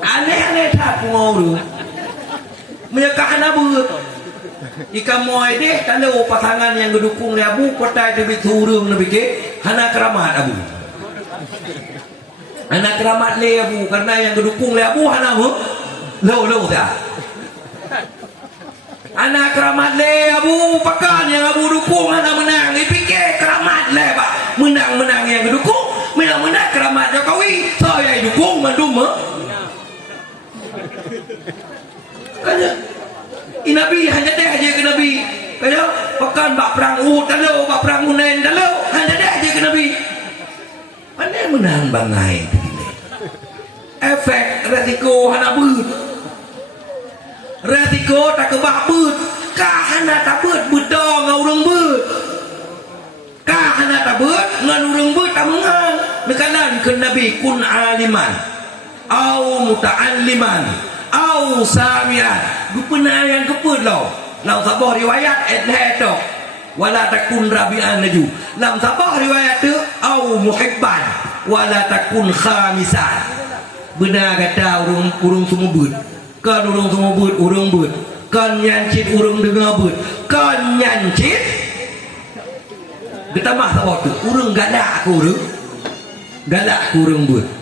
aneh-aneh tak ngau menyekahkan abut jika moy deh kalau pasangan yang gedukung ni abu kota itu biturung nabi ke hana keramat abu anak keramat le abu karena yang gedukung le abu hana bu lo dah anak keramat le abu pakan yang abu dukung hana menang dipikir keramat le pak menang yang gedukung menang keramat Jokowi saya dukung mandum kanya Nabi hanya deh aja ke Nabi kaya pakan bak perang Uhud dalau bak perang Hunain dalau hanya deh aja ke Nabi mana menang bangai efek resiko hana beut resiko tak kebak beut kah hana tak beut bedong urang beut kah hana tak beut ngan urang beut tak mengang nekanan ke Nabi kun aliman au muta'alliman au samian gupena yang keput lo lau sabah riwayat et-hetok wala takun rabi'an naju lam sabah riwayat tu au muhibban wala takun khamisan benar kata urung sumubut kan urung sumubut urung but kan nyancit urung dengar but kan nyancit kita mah sabah tu urung galak ku urung but